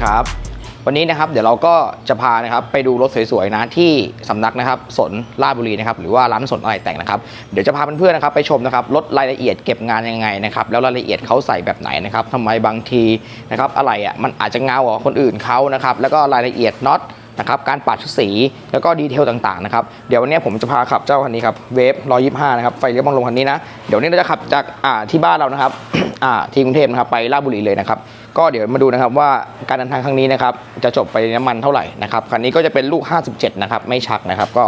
วัสดีครับ วันนี้นะครับเดี๋ยวเราก็จะพานะครับไปดูรถสวยๆนะที่สำนักนะครับสนราชบุรีนะครับหรือว่าร้านสนอะไรแต่งนะครับเดี๋ยวจะพาเพื่อนๆนะครับไปชมนะครับรถรายละเอียดเก็บงานยังไงนะครับแล้วรายละเอียดเขาใส่แบบไหนนะครับทำไมบางทีนะครับอะไรอะมันอาจจะเงากว่าคนอื่นเขานะครับแล้วก็รายละเอียดน็อตนะครับการปัดชุดสีแล้วก็ดีเทลต่างๆนะครับเดี๋ยววันนี้ผมจะพาขับเจ้าคันนี้ครับเวฟ125นะครับไฟเลี้ยวบังลมคันนี้นะเดี๋ยวนี้เราจะขับจากอ่าที่บ้านเรานะครับอ่าที่กรุงเทพนะครับไปราชบุรีเลยนะครับ ก็เดี๋ยวมาดูนะครับว่าการเดินทางครั้งนี้นะครับจะจบไปนน้ำมันเท่าไหร่นะครับคันนี้ก็จะเป็นลูก 57 นะครับ ไม่ชักนะครับ ก็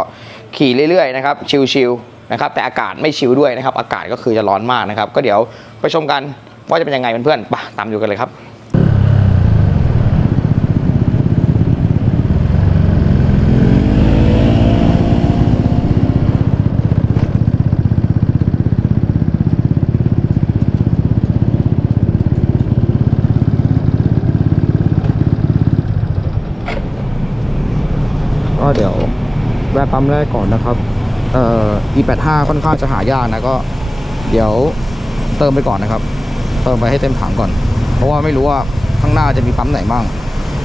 ขี่เรื่อยๆนะครับชิลๆนะครับแต่อากาศไม่ชิลด้วยนะครับ อากาศก็คือจะร้อนมากนะครับ ก็เดี๋ยวไปชมกันว่าจะเป็นยังไงเพื่อนๆไปตามดูกันเลยครับ ก็เดี๋ยวแวะ ปั๊มแรกก่อนนะครับเอ่อ E85 ค่อนข้างจะหายากนะก็ เดี๋ยวเติมไปก่อนนะครับ เติมไปให้เต็มถังก่อน เพราะว่าไม่รู้ว่าข้างหน้าจะมีปั๊มไหนบ้าง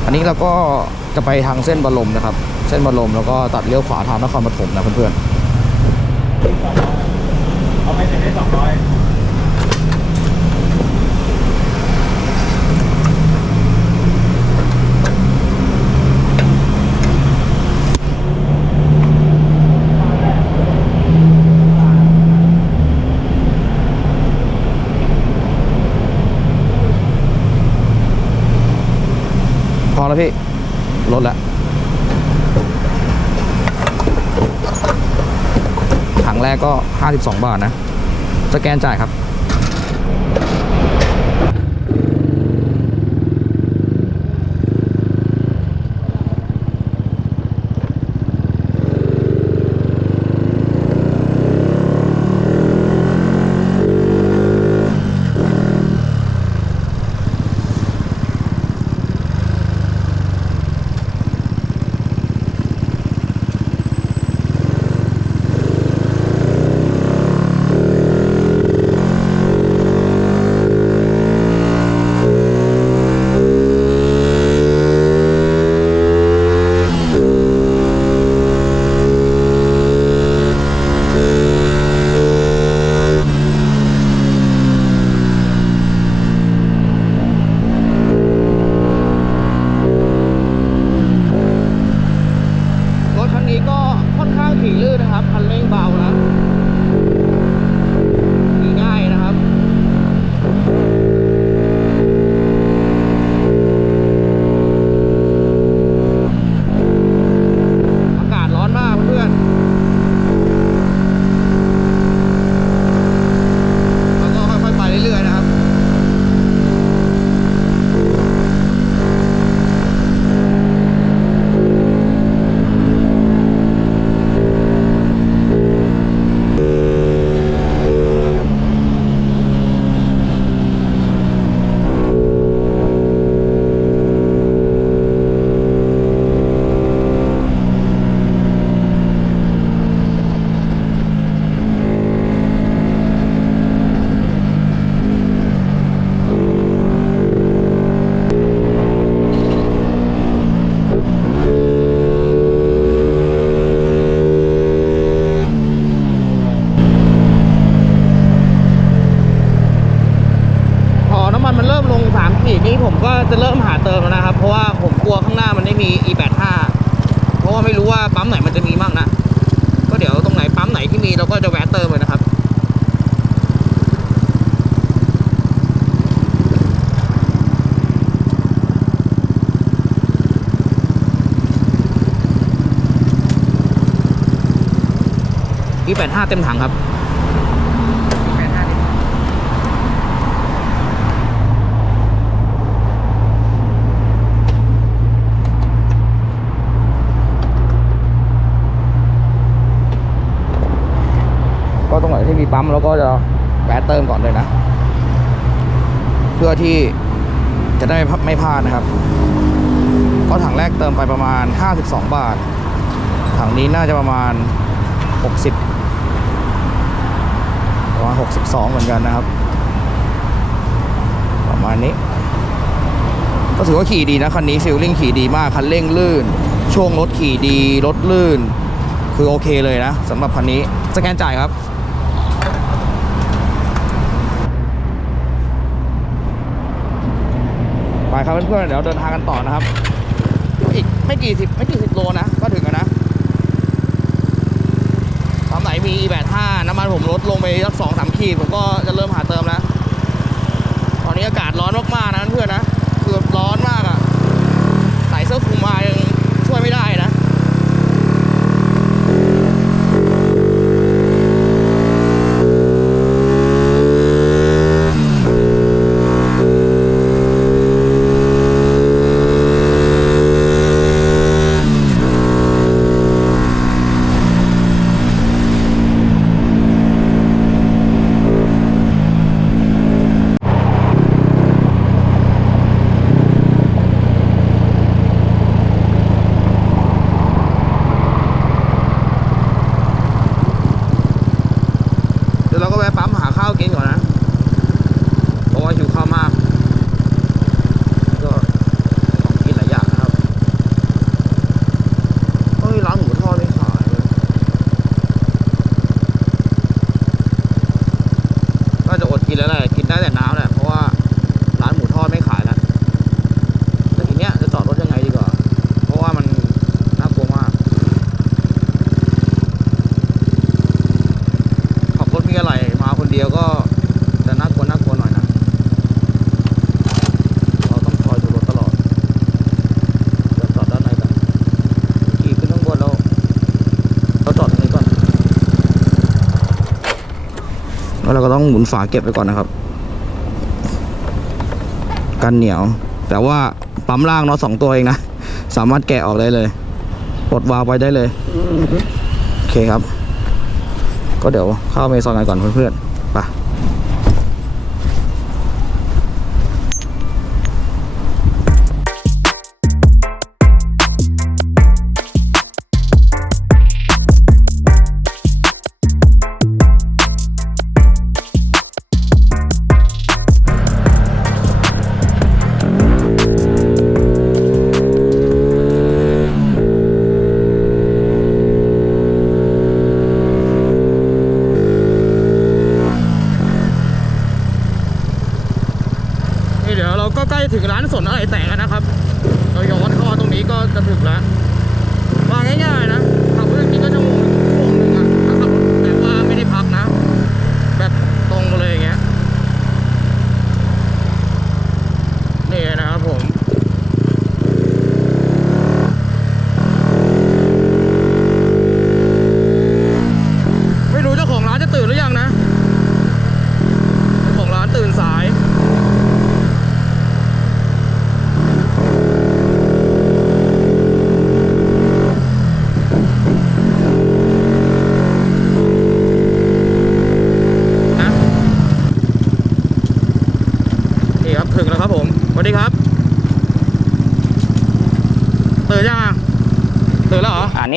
อันนี้เราก็จะไปทางเส้นบรมนะครับ เส้นบรมแล้วก็ตัดเลี้ยวขวาทางนครปฐมนะเพื่อนๆเอาไปเสร็จได้สองร้อย พอแล้วพี่ ลดละถังแรกก็ 52 บาทนะ สแกนจ่ายครับ ผมก็จะเริ่มหาเติมแล้วนะครับ เพราะว่าผมกลัวข้างหน้ามันไม่มี E85 เพราะว่าไม่รู้ว่าปั๊มไหนมันจะมีมั่งนะ ก็เดี๋ยวตรงไหนปั๊มไหนที่มีเราก็จะแวะเติมเลยนะครับ E85 เต็มถังครับ ก็ตรงไหนที่มี ปั๊มเราก็จะแวะเติมก่อนเลยนะ เพื่อที่จะได้ไม่ไมพลาดนะครับ ก็ถังแรกเติมไปประมาณ 52 บาท ถังนี้น่าจะประมาณ 60 ประมาณ 62 เหมือนกันนะครับ ประมาณนี้ ก็ถือว่าขี่ดีนะคันนี้ฟิลลิ่งขี่ดีมากคันเร่งลื่น ช่วงรถขี่ดีรถลื่น คือโอเคเลยนะสำหรับคันนี้สแกนจ่ายครับ ไปครับเพื่อนๆเดี๋ยวเดินทางกันต่อนะครับ อีกไม่กี่สิบไม่กี่สิบโลนะ ก็ถึงแล้วนะตอนไหนมีแบตห้าน้ำมันผมลดลงไปสักสองสามขีดผมก็จะเริ่มหาเติมแล้ว ตอนนี้อากาศร้อนมากๆนะเพื่อนนะ คือร้อนมากอะ่ะ ใส่เสื้อคลุมมายังช่วยไม่ได้นะ เดี๋ยวเราก็แวะปั๊มหาข้าวกินก่อนนะ เพราะว่าหิวข้าวมาก ก็ของกินหลายอย่างนะครับเฮ้ยร้านหมูทอดไม่ขายเลยน่าจะอด กินแล้วแหละกินได้แต่น้ำแหละ เพราะว่าร้านหมูทอดไม่ขายแล้วแต่ทีเนี้ยจะจอดรถยังไงดีกว่า เพราะว่ามันน่ากลัวมาก ขับรถมีอะไรมาคนเดียวก็จะน่ากลัวน่ากลัวหน่อยนะ เราต้องคอยดูรถตลอดเดี๋ยวจอดด้านในกันขี่ขึ้นข้างบนแล้วเราจอดตรงนี้ก่อน แล้ว เราก็ต้องหมุนฝาเก็บไปก่อนนะครับกันเหนียว แต่ว่าปั๊มล่างเนาะสองตัวเองนะ สามารถแกะออกได้เลยปลดวาล์วไปได้เลย โอเคครับ ก็เดี๋ยวเข้าเมซอนกันก่อนเพื่อนๆ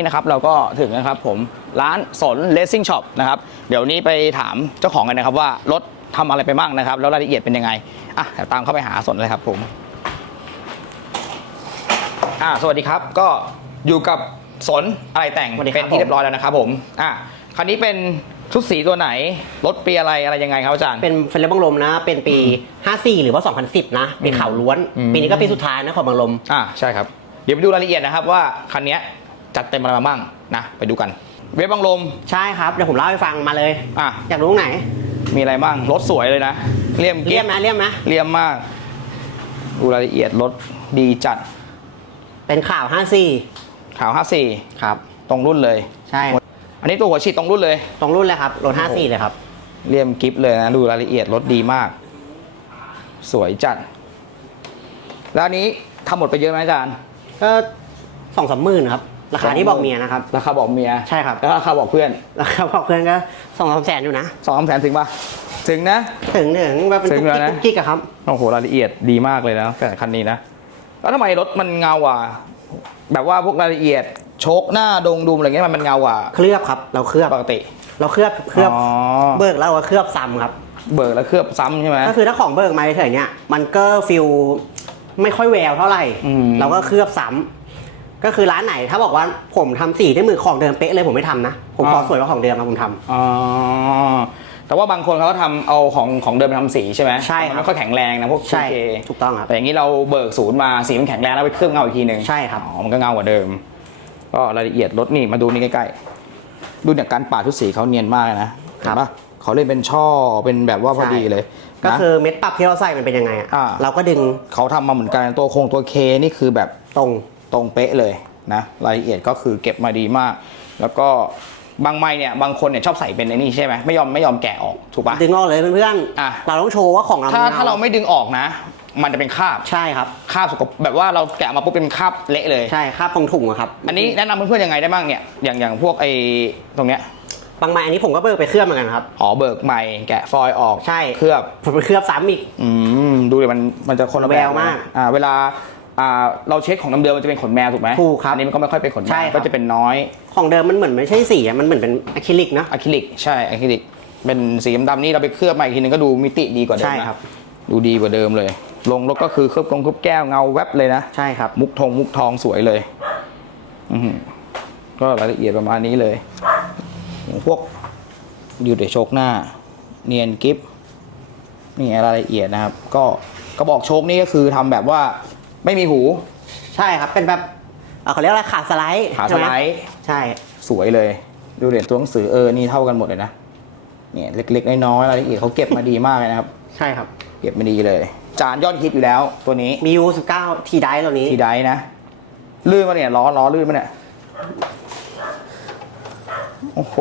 นี่นะครับเราก็ถึงนะครับผมร้านสนเลสซิ่งช็อปนะครับเดี๋ยวนี้ไปถามเจ้าของกันนะครับว่ารถทำอะไรไปบ้างนะครับ แล้วรายละเอียดเป็นยังไงอะเดี๋ยวตามเข้าไปหาสนเลยครับผมอ่าสวัสดีครับก็อยู่กับสนอะไรแต่งสวัสดีครับเป็นที่เรียบร้อยแล้วนะครับผมอะคันนี้เป็นชุดสีตัวไหน รถปีอะไรอะไรยังไงครับอาจารย์ เป็นเฟรนบังลมนะ เป็นปี 54 หรือว่า 2010 นะ เป็นขาวล้วนอืมปีนี้ก็ปีสุดท้ายนะของบังลม อ่าใช่ครับ เดี๋ยวไปดูรายละเอียดนะครับว่าคันเนี้ย จัดเต็มอะไรมาบ้างนะไปดูกัน เว็บบังลมใช่ครับ เดี๋ยวผมเล่าให้ฟังมาเลย อะอยากรู้ตรงไหน มีอะไรบ้างรถสวยเลยนะเลี่ยมเลี่ยมไหมเลี่ยมไหมเลี่ยมมากดูรายละเอียดรถดีจัด เป็นข่าวขาว54 54 ครับ ตรงรุ่นเลย ใช่ อันนี้ตัวหัวฉีดตรงรุ่นเลย ตรงรุ่นเลยครับรถ54 เลยครับเลี่ยมกิฟเลยนะ ดูรายละเอียดรถดีมาก สวยจัด แล้วอันนี้ทำหมดไปเยอะไหมอาจารย์ก็สองสามหมื่นครับ ราคาที่บอกเมียนะครับ ราคาบอกเมียใช่ครับ แล้วราคาบอกเพื่อน ราคาบอกเพื่อนก็สองสามแสนอยู่นะสองสามแสนถึงปะถึงนะ ถึงถึงแบบเป็นถึตุ๊งกแล้วกิ๊กนะตุ๊กกิ๊กอะครับ โอ้โหรายละเอียดดีมากเลยนะแต่คันนี้นะ แล้วทำไมรถมันเงาอะแบบว่าพวกรายละเอียดโชคหน้าดงดุมอะไรเงี้ยมันมันเงาอะเคลือบครับ เราเคลือบปกติ เราเคลือบเคลือบอ๋อเบิกแล้วเราเคลือบซ้ำครับ เบิกแล้วเคลือบซ้ำใช่ไหมก็คือถ้าของเบิกมาเฉยๆเนี่ยมันก็ฟิลไม่ค่อยแววเท่าไหร่อืมเราก็เคลือบซ้ำ ก็คือร้านไหนถ้าบอกว่าผมทำสีด้วยมือของเดิมเป๊ะเลยผมไม่ทำนะ ผมขอสวยกว่าของเดิมนะผมทำ อ๋อแต่ว่าบางคนเขาก็ทำเอาของของเดิมไปทำสีใช่ไหมใช่ครับ มันไม่ค่อยแข็งแรงนะพวก ใช่ 2K ถูกต้องครับ แต่อย่างนี้เราเบิกศูนย์มาสีมันแข็งแรงแล้วไปเคลือบเงาอีกทีหนึ่งใช่ครับ อ๋อมันก็เงากว่าเดิม ก็รายละเอียดรถนี่มาดูนี่ใกล้ๆดูเนี่ยการปาดทุกสีเขาเนียนมากเลยนะครัเห็บนปะเขาเล่นเป็นช่อเป็นแบบว่าพอดีเลยก็นะ คือเม็ดปรับที่เราใส่มันเป็นยังไงอะอ่า เราก็ดึงเขาทำมาเหมือนกันตัวโครงตัวเคนี่คือแบบตรง ตรงเป๊ะเลยนะรายละเอียดก็คือเก็บมาดีมาก แล้วก็บางไม้เนี่ยบางคนเนี่ยชอบใส่เป็นไอ้นี่ใช่ไหมไม่ยอมไม่ยอมแกะออกถูกปะดึงออกเลยเพื่อนอะๆเราต้องโชว์ว่าของเราถ้ามันถ้าเราไม่ดึงออกนะ มันจะเป็นคราบใช่ครับคราบสกปรกแบบว่าเราแกะมาปุ๊บเป็นคราบเละเลยใช่ค่าพองถุงอะครับอันนี้แนะนำเพื่อนๆยังไงได้บ้างเนี่ยอย่างอย่างพวกไอ้ตรงเนี้ยบางไม้อันนี้ผมก็เบิกไปเคลือบเหมือนกันครับอ๋อเบิกใหม่แกะฟอยล์ออกใช่เคลือบผมไปเคลือบซ้ำอีกอืมดูเลยมันมันจะคนละแบบแววมากนะอ่าเวลา อ่าเราเช็คของน้ำเดิมมันจะเป็นขนแมวถูกไหมถูกครับอันนี้มันก็ไม่ค่อยเป็นขนแมใช่วครับ ก็จะเป็นน้อยของเดิมมันเหมือนไม่ใช่สีอะมันเหมือนเป็นอะคริลิกเนอะ อะคริลิกใช่อะคริลิกเป็นสีดำๆนี่เราไปเคลือบมาอีกทีนึงก็ดูมิติดีกว่าเดิมใช่นะครับ ดูดีกว่าเดิมเลย ลงรถก็คือเคลือบกงเคลือบแก้วเงาแวบเลยนะ ใช่ครับ มุกทองมุกทองสวยเลย อือหือก็รายละเอียดประมาณนี้เลยพวกอยู่ในโชคหน้า เนียนกิฟนี่รายละเอียดนะครับ ก็กระบอกโชคนี่ก็คือทำแบบว่า ไม่มีหู ใช่ครับ เป็นแบบเอ่อเขาเรียกอะไรขาสไลด์ขาสไลด์ ใช่ไหมใช่สวยเลย ดูเหรียญตัวหนังสือเออ นี่เท่ากันหมดเลยนะ เนี่ย เล็กๆ น้อยๆรายละเอียดเขาเก็บมาดีมากเลยนะครับ ใช่ครับ เก็บมาดีเลย จานยอดฮิตอยู่แล้วตัวนี้ มียูสิบเก้าทีไดตัวนี้ ทีไดนะ ลื่นมาเนี่ยล้อล้อลื่นมาเนี่ย โอ้โห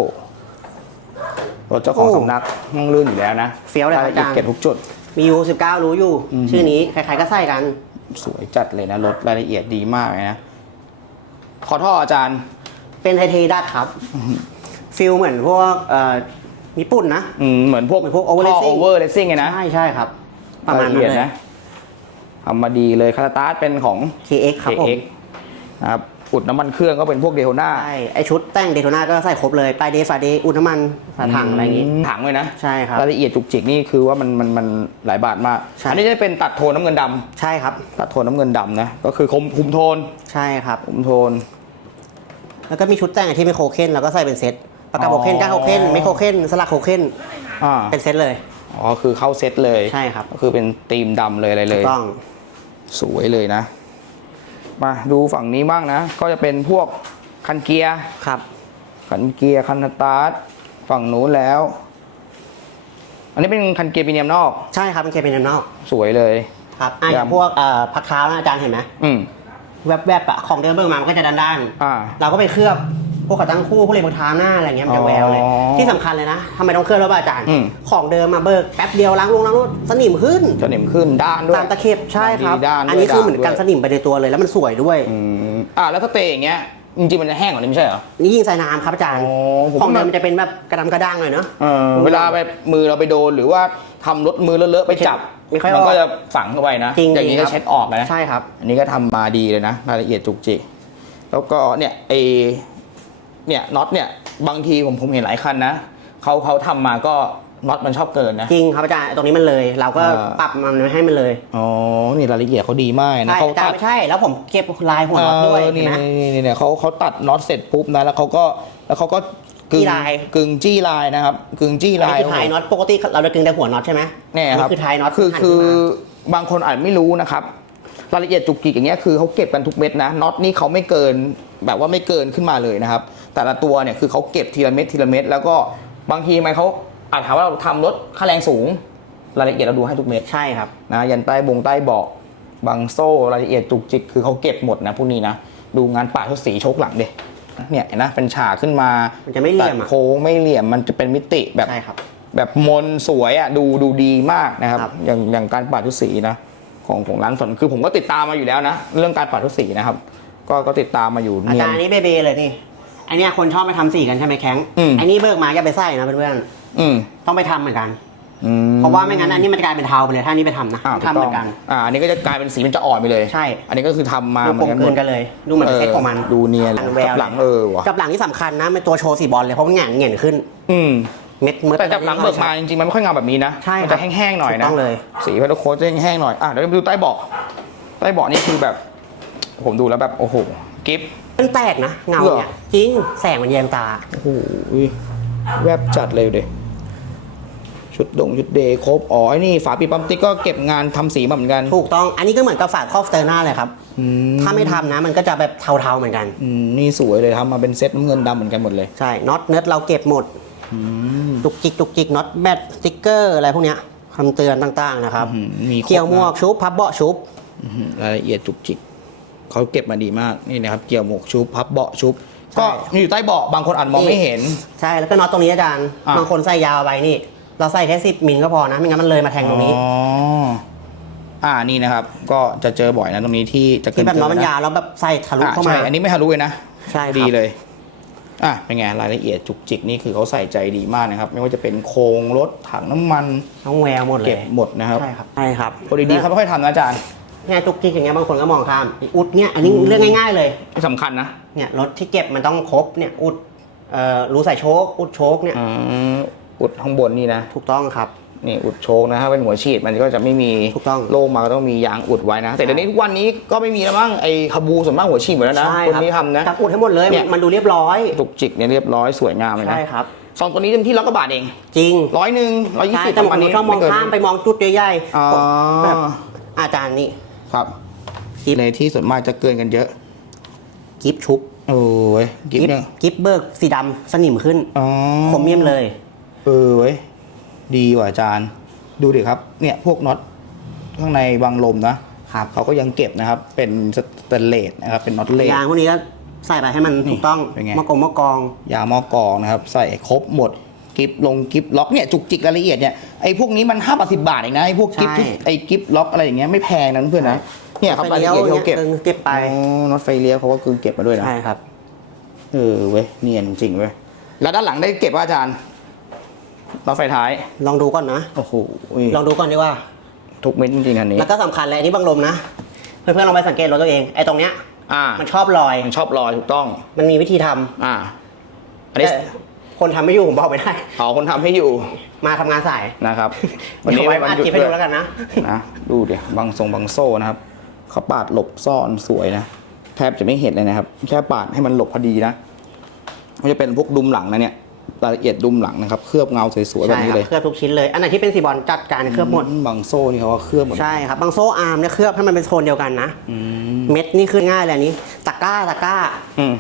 รถเจ้าของโอ้สำนักมันลื่นอยู่แล้วนะเฟี้ยวเลยรายละเอียดอาจารย์ เก็บทุกจุด มียูสิบเก้ารู้อยู่อืมชื่อนี้ใครๆก็ใส่กัน สวยจัดเลยนะรถรายละเอียดดีมากเลยนะ ขอท่ออาจารย์ เป็นไทเทดัดครับ ฟิลเหมือนพวกเอ่อญี่ปุ่นนะ อืมเหมือนพวกเหมือนพวก over ท่อ racing โอเวอร์เลสซิ่งไงนะใช่ใช่ครับ ประมาณยลนั้เอียนดเลย นะทำมาดีเลยคาสตาร์ทเป็นของ KX ครับผม KX นะครับ อุดน้ำมันเครื่องก็เป็นพวกเดโทน่าใช่ไอชุดแต่งเดโทนาก็ใส่ครบเลยปลายเดย์ฝาเดย์อุณน้ำมันฝาถังอะไรอย่างงี้ ถังเลยนะใช่ครับ รายละเอียดจุกจิกนี่คือว่ามันมันมันหลายบาทมากใช่ อันนี้จะเป็นตัดโทนน้ำเงินดำใช่ครับตัดโทนน้ำเงินดำนะก็คือคุมคุมโทนใช่ครับ คุมโทน แล้วก็มีชุดแต่งที่ไม่โคเคนแล้วก็ใส่เป็นเซ็ตปากกาอ๋อโคเคนก้าโคเคนไม่โคเคนสลักโคเคนอ่าเป็นเซ็ตเลย อ๋อคือเข้าเซตเลยใช่ครับก็คือเป็นธีมดำเลยอะไรเลถูยกต้อง สวยเลยนะ มาดูฝั่งนี้บ้างนะ ก็จะเป็นพวกคันเกียร์ครับ คันเกียร์คันสตาร์ทฝั่งนู้นแล้ว อันนี้เป็นคันเกียร์ปีเนียมนอก ใช่ครับเป็นเคเป็นนอกสวยเลย ครับอะอย่างยำพวกเอ่อพักเท้านะอาจารย์เห็นไหมอืม แวบๆอะของเดิมเบิกมามันก็จะด้านอ่าๆเราก็ไปเคลือบ พวกขาตั้งคู่พวกเลนบนเท้าหน้าอะไรเงี้ยมันจะแววเลยอ๋อที่สำคัญเลยนะทำไมต้องเคลือบแล้วป่ะอาจารย์ อืม ของเดิมมาเบิกแป๊บเดียวล้างลงล้างรถสนิมขึ้น จะเหน็มขึ้นด้านด้วยตามตะเข็บใช่ครับดีด้านด้วยอันนี้คือเหมือนกันด้าสด้วยนิมไปในตัวเลยแล้วมันสวยด้วย อืมอ่าแล้วถ้าเตะอย่างเงี้ยจริงๆมันจะแห้งกว่านี้ไม่ใช่เหรอ นี่ยิงใส่น้ำครับอาจารย์ อ๋อผมของเดิว่ามัมมันนจะเป็นแบบกระดำกระด้างหน่อยเนาะ เออเวลาไปมือเราไปโดนหรือว่าทำรถมือเลอะๆไปจับไม่ค่อยอมัอกก็จะฝังเข้าไปนะจริงๆอย่างนี้ครัก็บเช็ดออกนะ ใช่ครับ อันนี้ก็ทำมาดีเลยนะ รายละเอียดจุกจิกแล้วก็เนี่ยไอ เนี่ยน็อตเนี่ยบางทีผมผมเห็นหลายคันนะเขาเขาทำมาก็น็อตมันชอบเกินนะ จริงครับอาจารย์ตรงนี้มันเลย เราก็อ่าปรับมันไม่ให้มันเลยอ๋อ นี่รายละเอียดเขาดีมากนะใช่เขาอาจารตัย์ดไม่ใช่ แล้วผมเก็บลายหัวน็อตด้วยเออเห็นี่นไหมนี่นี่เนี่ยเขาเขาตัดน็อตเสร็จปุ๊บนะแล้วเขาก็แล้วเขาก็กึ่จี้งลาย กึ่งจี้ลายนะครับ กึ่งจี้อันลาย นี้คือท้ายน็อตปกติเราจะกึงแต่หัวน็อตใช่ไหมเนี่ยครับอัคือท้ายน็อตคือหั่นคือขึ้นมา บางคนอาจไม่รู้นะครับ รายละเอียดจุกจิกอย่างเงี้ยคือเขาเก็บกันทุกเม็ดนะน็อตนี่เขาไม่เกินแบบว่าไม่เกินขึ้นมาเลยนะครับ แต่ละตัวเนี่ยคือเขาเก็บทีละเม็ดทีละเม็ดแล้วก็บางทีทำไมเขาอาจถามว่าเราทำรถค่าแรงสูง รายละเอียดเราดูให้ทุกเม็ดใช่ครับ นะยันใต้บงใต้เบาะบางโซ่รายละเอียดจุกจิกคือเขาเก็บหมดนะพวกนี้นะดูงานป่าดทุกสีโชคหลังเด็เนี่ยเห็นนะเป็นฉากขึ้นมามันจะไม่เหลี่ยมตัดอะ โค้งไม่เหลี่ยมมันจะเป็นมิติแบบ ใช่ครับ แบบมนสวยอะดูดูดีมากนะครับครับ อย่างอย่างการปาดทุกสีนะของของร้านสนคือผมก็ติดตามมาอยู่แล้วนะ เรื่องการปาดทุกสีนะครับ ก็ก็ติดตามมาอยู่อาเนียจารนย์อันนี้เบเบเลยนี่ อันเนี้ยคนชอบไปทำสีกันใช่ไหมแข้งอืม อันนี้เบิกมาอย่าไปใส่นะเพื่อนอืมๆต้องไปทำเหมือนกัน อืมเพราะว่าไม่งั้นอันนี้มันจะกลายเป็นเทาไปเลยถ้าอันนี้ไปทำนะอ่าทำเหมือนกัน อ่าอันนี้ก็จะกลายเป็นสีมันจะอ่อนไปเลยใช่ อันนี้ก็คือทำมาดูเหมืกลอมนกันหเกิมนดกันเลย ดูเหมือนเซ็ตของมันดูเนียนอันแววกับหลังเออว่ะกับหลังที่สำคัญนะเป็นตัวโชว์สีบอลเลยเพราะมันแหง่งเหง่นขึ้นอืม เม็ดเมือแต่จับหลังเบิกมาจริงๆมันไม่ค่อยเงาแบบนี้นะใช่มัครับจะแห้งๆหน่อยถูกนะต้องเลย สีพัดโค้ดจะแห้งๆหน่อยอะเดี๋ยวเราไปดูใต้เบาะใต้เบาะนี่คือแบบ ผมดูแล้วแบบโอ้โหกิฟ มันแตกนะเงาเหรเนี่อยจริงแสงมันแยงตา โอ้โหแวบจัดเลยเดชุดดงชุดเดย์ครบ อ๋อไอ้นี่ฝาปิดปั๊มติ๊กก็เก็บงานทำสีมาเหมือนกันถูกต้องอันนี้ก็เหมือนกับฝาครอบสเตอร์หน้าเลยครับ อืมถ้าไม่ทำนะมันก็จะแบบเทาๆเหมือนกัน อืมนี่สวยเลยทำมาเป็นเซ็ตน้ำเงินดำเหมือนกันหมดเลย ใช่น็อตเนิร์ดเราเก็บหมดอืม จุกจิกจุกจิกน็อตแบตสติ๊กเกอร์อะไรพวกเนี้ยคำเตือนต่างๆนะครับ อืมมีครบเกี่ยวหมวกชุบพับเบาะชุบ อื้อหือรายละเอียดจุกจิก เขาเก็บมาดีมากนี่นะครับเกี่ยวหมวกชุบพับเบาะชุบใช่ก็อยู่ใต้เบาะบางคนอาจมองไม่เห็น ใช่แล้วก็น็อตตรงนี้อาจารย์อะ บางคนใส่ยาวไปนี่ เราใส่แค่สิบมิลก็พอนะ ไม่งั้นมันเลยมาแทงตรงนี้ อ๋ออ่านี่นะครับ ก็จะเจอบ่อยนะตรงนี้ที่จะเกิที่นแบบน็อตมันเกิะยาวแล้วแบบใส่ทะลุอ่าเข้าใช่มาอันนี้ไม่ทะลุเลยนะใช่ครับ ดีเลย อะเป็นไงรายละเอียดจุกจิกนี่คือเขาใส่ใจดีมากนะครับ ไม่ว่าจะเป็นโครงรถถังน้ำมันต้องแววหมดเลเก็ยบหมดนะครับใช่ครับใช่ครับพอดีๆเขาไม่ค่อยทำนะอาจารย์ เนี่ยจุกจิกอย่างเงี้ยบางคนก็มองข้ามอุดเนี่ยอันนี้เรื่องง่าย ๆ เลยที่สำคัญนะเนี่ยรถที่เก็บมันต้องครบเนี่ยอุดเอ่อรูใส่โชคอุดโชคเนี่ยอืมอุดข้างบนนี่นะ ถูกต้องครับ นี่อุดโชคนะถ้าเป็นหัวฉีดมันก็จะไม่มีถูกต้องโล่งมาก็ต้องมียางอุดไว้นะ แต่เดี๋ยวนี้ทุกวันนี้ก็ไม่มีแล้วมั้งไอ้ขบูส่วนมากหัวฉีดหมดแล้วนะใช่คนครับนี้ทำนะ จับอุดให้หมดเลย เนี่ย มันดูเรียบร้อย จุกจิกเนี่ยเรียบร้อยสวยงามเลยนะใช่ครับ สองตัวนี้เต็มที่ร้อยกว่าบาทเองจริงร้อยหนึ่งร้อยยี่ใช่สิบแต่บางคนชอบมองข้ามไปมองจุดใหญ่อ๋อๆผมแบบอาจารย์นี่ ครับในที่ส่วนมากจะเกินกันเยอะ กิฟชุบโอ้ยกิฟกิฟเนี่ยกิฟเบิร์กสีดำสนิมขึ้นอ๋อคมเมี่ยมเลย เออเว้ยดีว่ะอาจารย์ ดูดิครับ เนี่ยพวกน็อตข้างในบางลมนะครับเขาก็ยังเก็บนะครับ เป็นสเตนเลสนะครับ เป็นน็อตเลสยางพวกนี้ก็ใส่ไปให้มันนี่ถูกต้องเป็นไงมะกงมะกอง ยางหมอกองนะครับ ใส่ครบหมด กิฟลงกิฟล็อกเนี่ยจุกจิกรายละเอียดเนี่ยไอ้พวกนี้มันห้าบาทสิบาทเองนะไอ้พวกกิฟที่ไอ้กิฟล็อกอะไรอย่างเงี้ยไม่แพงนะเพื่อนๆนะเนี่ยครับไฟรายเลี้ละยวเอียดที่เขาเก็บนี่ยเก็บไป อ๋อน็อตไฟเลี้ยวเขาก็คือเก็บมาด้วยนะ ใช่ครับ เออเว้ยเนียนจริงเว้ยแล้วด้านหลังได้เก็บว่าอาจารย์น็อตไฟท้ายลองดูก่อนนะ โอ้โหลองดูก่อนดีว่า ทุกเม็ดจริงๆอันนี้ แล้วก็สำคัญเลยอันนี้บังลมนะ เพื่อนๆลองไปสังเกตรถตัวเอง ไอ้ตรงเนี้ย อ่ามันชอบลอย มันชอบรอยถูกต้อง มันมีวิธีทำ อ่า อันนี้แต่ คนทำไม่อยู่ผมบอกไม่ได้เอาคนทำให้อยู่มาทำงานสายนะครับ วันนี้เดี๋ยวไว้วันอัดหยุดคลิปให้ด้ดูวยแล้วกันนะ นะดูเดี๋ยวบางทรงบางโซ่นะครับเขาปาดหลบซ่อนสวยนะแทบจะไม่เห็นเลยนะครับ แค่ปาดให้มันหลบพอดีนะมันจะเป็นพวกดุมหลังนะเนี่ยรายละเอียดดุมหลังนะครับ เคลือบเงาสวยๆแบใช่บนี้ครับเลยเคลือบทุกชิ้นเลย อันไหนที่เป็นสีบอลจัดการเคลือบหมด บางโซ่นี่เขาก็เคลือบหมดใช่ครับบางโซ่อาร์มเนี่ยเคลือบให้มันเป็นโทนเดียวกันนะ อืมเม็ดนี่คือง่ายเลยอันนี้ตะกร้าตะกร้า อืม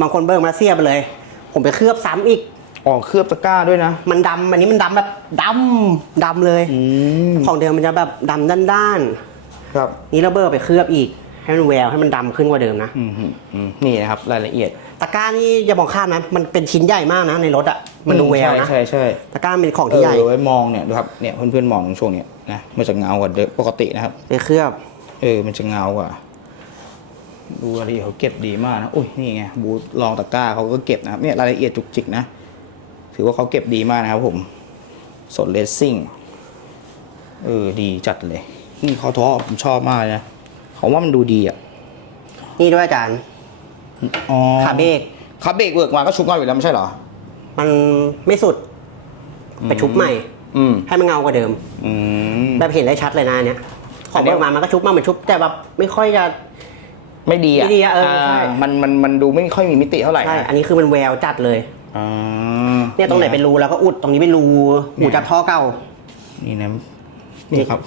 บางคนเบิร์มาเสียบไปเลย ผมไปเคลือบซ้ำอีก อ๋อเคลือบตะกร้าด้วยนะมันดำอันนี้มันดำแบบดำดำเลย อืมของเดิมมันจะแบบดำด้านครับๆนี่เราเบิร์ไปเคลือบอีก ให้มันแววให้มันดำขึ้นกว่าเดิมนะ อืมอืมอืมนี่นะครับรายละเอียดตะกร้านี่อย่ามองข้ามนะมันเป็นชิ้นใหญ่มากนะในรถอะมันดูแววนะใช่ใช่ตะกร้าเป็นของเอที่ใหญ่อไว้มองเนี่ยดูครับเนี่ยเพื่อนๆมองช่วงเนี้ยนะมันจะเงากว่าเดิมปกตินะครับ ไปเคลือบ เออ มันจะเงากว่า ดูรายละเอียดเขาเก็บดีมากนะ อุ้ย นี่ไง บูธลองตะกร้าเขาก็เก็บนะครับ เนี่ยรายละเอียดจุกจิกนะ ถือว่าเขาเก็บดีมากนะครับผม สดเลสซิ่ง เออ ดีจัดเลย นี่เขาท้อผมชอบมากเลยนะเขาว่ามันดูดีอะ นี่ด้วยอาจารย์อ๋อขาเบรกขาเบรกเวิร์กมาก็ชุบเงาอยู่แล้วไม่ใช่เหรอ มันไม่สุด ไปชุบใหม่ อืมให้มันเงากว่าเดิม อืมแบบเห็นได้ชัดเลยนะอันเนี้ยขอัองนเนี้เบิยร์มามันก็ชุบมาเหมือนชุบ แต่แบบไม่ค่อยจะไม่ดีอะไม่ดีอะเออใช่มันมันมันดูไม่ค่อยมีมิติเท่าไหร่ใช่นะอันนี้คือมันแววจัดเลย อ่าเนี่ยตรงไหนเป็นรูแล้วก็อุดตรงนี้เป็นรูหูจับท่อเก่า นี่นะนี่ครับ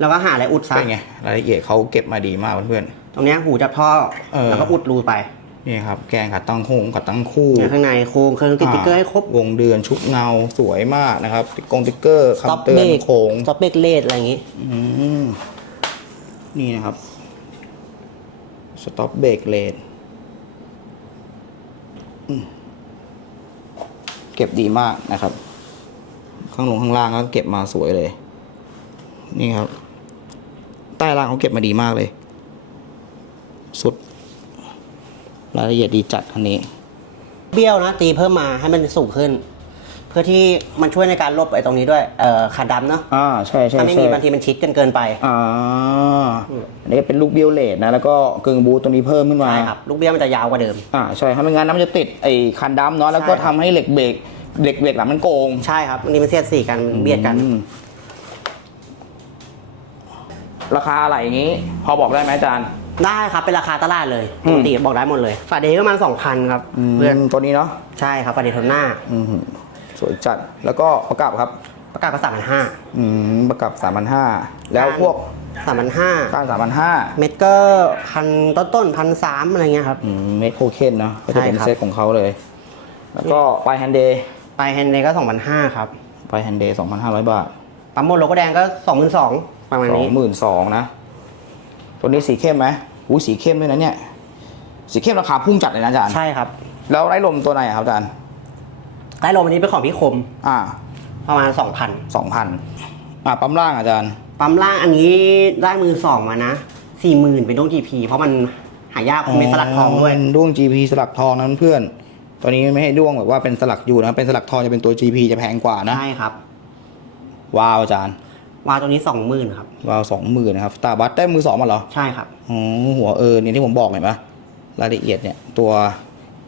แล้วก็หาอะไรอุดซะเป็นไงรายละเอียดเขาเก็บมาดีมากเพื่อนตรงเนี้ยหูจับท่อเออแล้วก็อุดรูไปๆนี่ครับแกงขัดตั้งโค้งขัดตั้งคู่เนี่ยข้างในโครงเครื่องติดติ๊กเกอร์ให้ครบวงเดือนชุบเงาสวยมากนะครับติ๊กกงติ๊กเกอร์สต็อปคำเตือเบรนกโค้งสต็อปเบรกเลดอะไรอย่างงี้อืมนี่นะครับสต็อปเบรกเลน เก็บดีมากนะครับ ข้างลงข้างล่างก็เก็บมาสวยเลย นี่ครับ ใต้ล่างเขาเก็บมาดีมากเลย สุด รายละเอียดดีจัดอันนี้ เบี้ยวนะตีเพิ่มมาให้มันสูงขึ้น เพื่อที่มันช่วยในการลบไอ้ตรงนี้ด้วยเอ่อขาดำเนาะอ่าใช่ใช่ถ้าไม่ใช่มีบางทีมันชิดกันเกินไป อ่าอันนี้ก็เป็นลูกเบี้ยวเลดนะแล้วก็กึ่งบูทตรงนี้เพิ่มขึ้นมา ใช่ครับ ลูกเบี้ยวมันจะยาวกว่าเดิม อ่าใช่ถ้าไม่งั้นน้ำมันจะติดไอ้คันดำเนาะแล้วก็ใช่ครัทำบ ให้เหล็กเบรกเหล็กเบรกหลังมันโกงใช่ครับอันนี้มันเสียดสีกันมันเบียดกัน อืมราคาอะไรอย่างนี้ พอบอกได้ไหมอาจารย์ ได้ครับเป็นราคาตลาดเลยอืปม กติบอกได้หมดเลย ฝาเดย์ก็ประมาณสองพันครับเพื่อนตัวนี้เนาะใช่ครับฝาเดย์โทนหน้า อืม สวยจัด แล้วก็ประกับครับ ประกาศก็สามพันห้าอืมประกับสามพันห้าแล้วพวกสามพันห้าก้านสามพันห้าเม็ดก็พันต้นต้นพันสามอะไรเงี้ยครับเมคโคเคนเนาะก็จะเป็นใช่ครับ เซตของเขาเลย แล้วก็ปลายแฮนเดย์ไปแฮนด์เดย์ก็สองพันห้าครับปลายแฮนเดย์สองพันห้าร้อยบาท ปั๊มโมโลโก้แดงก็สองหมื่นสองประมาณสองนี้ หมื่นสองนะ ตัวนี้สีเข้มไหมอุ้ยสีเข้มด้วยนะเนี่ย สีเข้มราคาพุ่งจัดเลยนะอาจารย์ ใช่ครับ แล้วไร้ลมตัวไหนอะครับอาจารย์ ใต้ลมอันนี้เป็นของพี่คมอ่าประมาณสองพันสองพันอ่าปั๊มล่างอาจารย์ ปั๊มล่างอันนี้ได้มือสองมานะสี่หมื่นเป็นด้วง GP เพราะมันหายากมีสลักทองด้วย เป็นด้วง GP สลักทองนั้นเพื่อน ตัวนี้ไม่ให้ด้วงแบบว่าเป็นสลักอยู่นะ เป็นสลักทองจะเป็นตัว GP จะแพงกว่านะ ใช่ครับ ว้าวอาจารย์ วาล์วตัวนี้สองหมื่นครับ ว้าวสองหมื่นนะครับสตาร์บัคได้มือสองมาเหรอ ใช่ครับ อ๋อหัวเออเนี่ยที่ผมบอกเห็นปะรายละเอียดเนี่ยตัว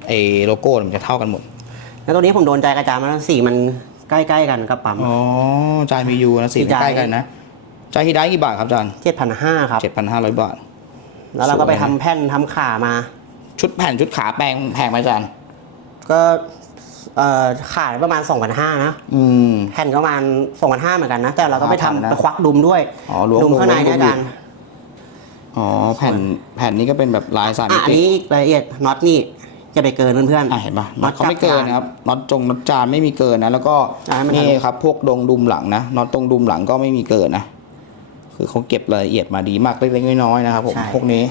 ไอ้โลโก้เนี่ยมันจะเท่ากันหมด แล้วตัวนี้ผมโดนใจกระจายมาสีมันใกล้ๆกันกับปั๊ม อ๋อจายมียูนะสีที่จ่ายใกล้กันนะจายฮีได้กี่บาทครับอาจารย์เจ็ดพันห้าครับเจ็ดพันห้าร้อยบาท แล้วเราก็ไปสวยนะทำแผ่นทำขามา ชุดแผ่นชุดขาแปลงแพงไหมอาจารย์ ก็เอ่อขาดประมาณ 2,500นะอืมแผ่นก็ประมาณ 2,500เหมือนกันนะ แต่เราก็ไปทำ5,000นะไปควักดุมด้วยอ๋อล้วงดุมข้างในล้วงเนี่ยอาจารย์อ๋อแผ่นแผ่นนี้ก็เป็นแบบลายสามอะมิอันตินี้รายละเอียดน็อตนี่ จะไปเกินเพื่อนอะเห็นปะน็น็ออตตเขาไม่เกินนะครับน็อตจงน็อตจานไม่มีเกินนะ แล้วก็อะให้มันนี่ทะลุครับพวกดงดุมหลังนะน็อตตรงดุมหลังก็ไม่มีเกินนะคือเขาเก็บรายละเอียดมาดีมากเล็กๆน้อยๆนะครับผมพวกนี้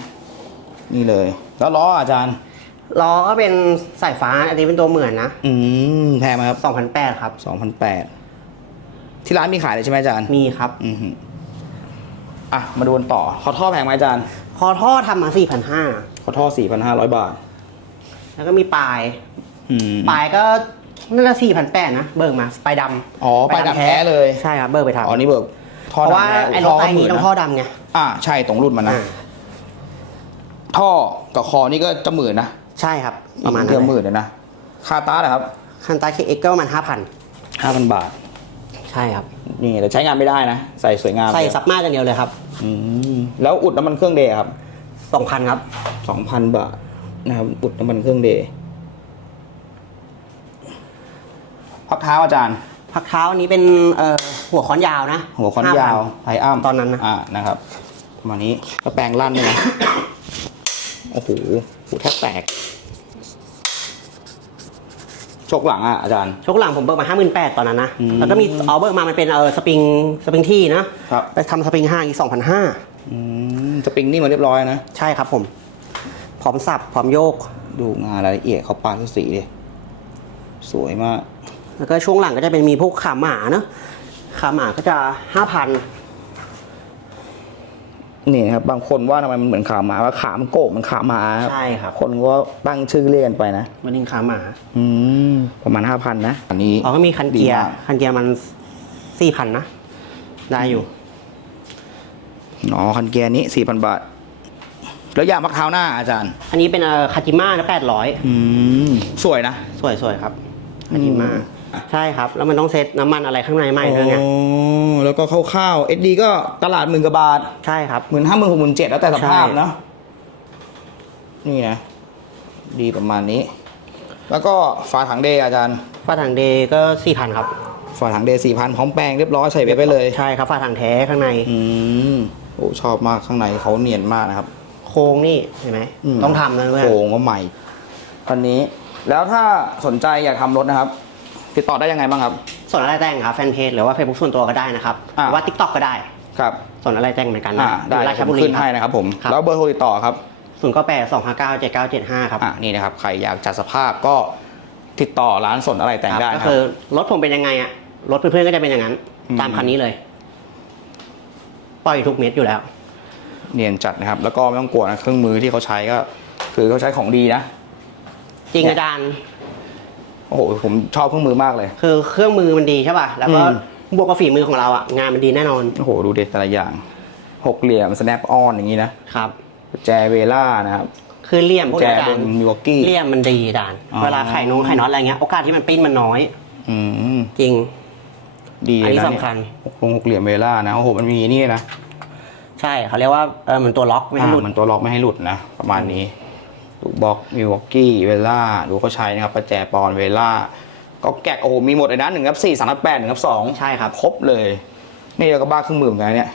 นี่เลย แล้วล้ออาจารย์ล้อก็เป็นสายฟ้าอันนี้เป็นตัวเหมือนนะอืมแพงไหมครับ2,800ครับสองพันแปดที่ร้านมีขายเลยใช่ไหมอาจารย์มีครับ อือหืออะมาดูกันต่อขอท่อแพงไหมอาจารย์คอท่อทำมา4,500ขอท่อสี่พันห้าร้อยบาท แล้วก็มีปลายอืม ปลายก็น่าจะ4,800นะเบิกมาปลายดำอ๋อปลายดำแท้เลย ใช่ครับเบิกไปทำอ๋อนี่เบิกท่อเพราะว่าดำแท้ไอ้รถไฟนี้ต้องท่อก็หมื่ะดำไง อ่าใช่ตรงรุ่นมันนะอ่า ท่อกับคอนี่ก็จะหมื่นนะใช่ครับประมาณเกืนั้อบนหมื่นเลยนะคาตาร์นะครับคันตาเคเอ็กก็ประมาณ5,000ห้าพันบาท ใช่ครับ นี่แต่ใช้งานไม่ได้นะ ใส่สวยงามใส่เลยซับมาอย่างเดียวเลยครับอืมแล้วอุดน้ำมันเครื่องเดย์ครับ2,000ครับ สองพันบาท นะครับอุดน้ำมันเครื่องเดย์พักเท้าอาจารย์ พักเท้าอันนี้เป็นเอ่อหัวค้อนยาวนะหัวค้อนยาว5,000ไทอัมตอนนั้นนะอ่านะครับประมาณนี้ก็แปลงลั่นด้วยนะโอ้โหหูแทบแตกชกหลังอะอาจารย์ ชกหลังผมเบิกมา58,000ตอนนั้นนะ อืมแล้วก็มีเอาเบิกมามันเป็นเออสปริงสปริงที่นะครับ ไปทำสปริงห้างอีก2,500อืมสปริงนี่มาเรียบร้อยนะ ใช่ครับผม พร้อมสับพร้อมโยก ดูงานรายละเอียดเขาปาดสีดิสวยมาก แล้วก็ช่วงหลังก็จะเป็นมีพวกขาหมาเนอะขาหมาก็จะ5,000นี่ครับบางคนว่าทำไมมันเหมือนขาหมาว่าขามันโก่งมันขาหมาครับใช่ครับคนก็ตั้งชื่อเรียกกันไปนะวันนี้ขาหมา อืมประมาณห้าพันนะอันนี้อ๋อก็มีคันเกียร์ดีมากคันเกียร์มัน4,000นะได้อยู่อ๋อคันเกียร์นี้สี่พันบาท แล้วยางมักเท้าหน้าอาจารย์ อันนี้เป็นเออคาจิม่านะ800อืมสวยนะ สวยสวยครับคาจิม่าใช่ครับ แล้วมันต้องเซตน้ำมันอะไรข้างในใหม่ด้วยไงอ๋อแล้วก็คร่าวๆ SD ก็ตลาดหมื่นกว่าบาทใช่ครับ หมื่นห้าหมื่นหกหมื่นเจ็ดแล้วแต่สภาพใช่ เนาะนี่นะ ดีประมาณนี้ แล้วก็ฝาถังเดย์อาจารย์ ฝาถังเดย์ก็4,000ครับฝาถังเดย์สี่พันพร้อมแปลงเรียบร้อยใส่เว็บไปเลย ใช่ครับฝาถังแท้ข้างใน อืมโอ้ชอบมากข้างในเขาเนียนมากนะครับ โครงนี่เห็นไหมมต้องทำนะเพื่อนโครงก็ใหม่อันนี้ แล้วถ้าสนใจอยากทำรถนะครับ ติดต่อได้ยังไงบ้างครับ ส่วนอะไรแต่งครับแฟนเพจหรือว่าเฟซบุ๊กส่วนตัวก็ได้นะครับหอ่า รือว่าทิกตอกก็ได้ ครับส่วนอะไรแต่งเหมือนกันนะอ่าได้อยู่ราชบุรีขึ้นครัให้บนะครับผมครับ แล้วเบอร์โทรติดต่อครับ ศูนย์เก้าแปดสองห้าเก้าเจ็ดเก้าเจ็ดห้าครับอ่านี่นะครับ ใครอยากจัดสภาพก็ติดต่อร้านสนอะไรแต่งได้ก็นะครัคืบอรถผมเป็นยังไงอะรถเพื่อนๆก็จะเป็นอย่างนั้น อืม ตามคันนี้เลย ปล่อยทุกเม็ดอยู่แล้ว เนียนจัดนะครับ แล้วก็ไม่ต้องกลัวนะเครื่องมือที่เขาใช้ก็ คือเขาใช้ของดีนะ จริงเนี่ยอาจารย์โอ้โหผมชอบเครื่องมือมากเลย คือเครื่องมือมันดีใช่ป่ะแล้วก็อืม บวกกับฝีมือของเราอะงานมันดีแน่นอนโอ้โหดูเด็ดแต่ละอย่างหกเหลี่ยม snap on อย่างนี้นะครับ แจเวล่านะครับ คือเหลี่ยมพวกแจนี้อาจาเป็รนย์มิวกี้เหลี่ยมมันดีอาจารย์อ๋อ เวลาไข่นงไข่น็อตอะไรเงี้ยโอกาสที่มันปิ้นมันน้อย อืม จริง ดีอันนี้นะสำคัญหกหกเหลี่ยมเวล่านะโอ้โหมันมีนี่นะ ใช่เขาเรียกว่าเออเหมือนตัวล็อกไม่ให้หลุด อ่ามันตัวล็อกไม่ให้หลุดนะประมาณนี้ลูกบล็อกมิวอกกี้เวล่าดูเขาใช้นะครับประแจปอนเวล่าก็แกะโอ้โหมีหมดเลยนะหนึ่งกับสี่สามกับแปดหนึ่งกับสองใช่ครับ ครบเลย นี่เราก็บ้าเครื่องมือเหมือนกันเนี่ย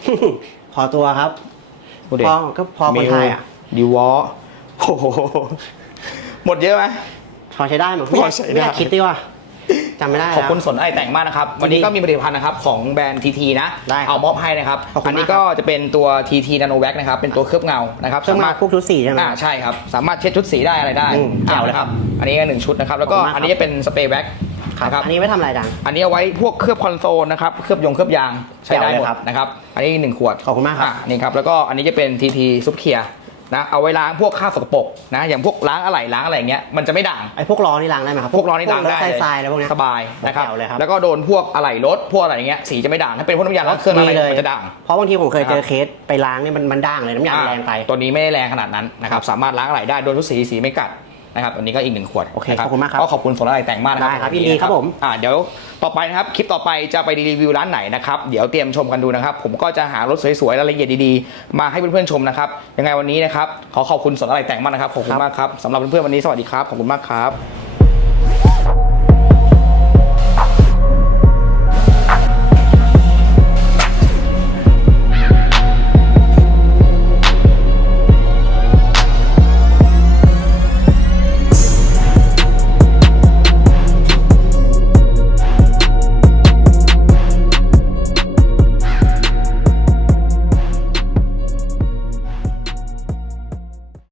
พอตัวครับ ดูดิพอก็พอคนไทยอะดีวอโอ้โหหมดเยอะไหม พอใช้ได้มั้งพอใช้ได้ ไม่อยากคิดดีว่า จำไม่ได้ขอบคุณแล้วสนอะไรแต่งมากนะครับ วันนี้ก็มีผลิตภัณฑ์นะครับของแบรนด์ทีทีนะ ได้ครับเอามอบให้นะครับ ขอบคุณอันนี้มากครับก็จะเป็นตัว TT Nano Wax นะครับ เป็นตัวเคลือบเงา นะครับเครื่องมาพวกทุกสีใช่ไหม อ่าใช่ครับ สามารถเช็ดชุดสีได้อะไรได้อืมแจ๋วเลยนะครับ อันนี้ก็หนึ่งชุดนะครับ แล้วก็ขอบคุณมากครับอันนี้จะเป็นสเปรย์แว็กนะครับ อันนี้ไม่ทำอะไรจัง อันนี้เอาไว้พวกเคลือบคอนโซลนะครับ เคลือบยงเคลือบยางใช้ได้แจ๋วเลยหมดครับนะครับ อันนี้หนึ่งขวดขอบคุณมากครับอ่นี่ครับ แล้วก็อันนี้จะเป็น TT ซุปเคลียร์ นะเอาไว้ล้างพวกคราบสกปรกนะอย่างพวกล้างอะไหล่ล้างอะไรอย่างเงี้ยมันจะไม่ด่าง ไอ้พวกล้อนี่ล้างได้ไหมครับพวกล้อนี่ล้างได้พวกทรายๆอะไรพวกเนี้ย สบายนะครับแจ๋วเลยครับ แล้วก็โดนพวกอะไหล่รถพวกอะไรอย่างเงี้ยสีจะไม่ด่างถ้าเป็นพวกน้ำยาล้างเครื่องอะไรดีเลยมันจะด่าง เพราะบางทีผมเคยเจอนะครับ เคสไปล้างเนี่ยมันมันด่างเลยน้ำยาแรงไปอ่าตัวนี้ไม่ได้แรงขนาดนั้นนะครับสามารถล้างอะไหล่ได้โดนทุกสีสีไม่กัด นะครับอันนี้ก็อีกหนึ่งขวดโอเคนะขอบคุณมากครับก็ขอบคุณสนอะไรแต่งมากนะครัได้ครับยินดีครับผม อ่าเดี๋ยวต่อไปนะครับคลิปต่อไปจะไปรีวิวร้านไหนนะครับเดี๋ยวเตรียมชมกันดูนะครับ ผมก็จะหารถสวยๆรายละเอียดดีๆ มาให้เพื่อนๆชมนะครับยังไงวันนี้นะครับขอขอบคุณสนอะไรแต่งมากนะครับขอบคุณมากครับสำหรับเพื่อนๆวันนี้สวัสดีครับขอบคุณมากครับ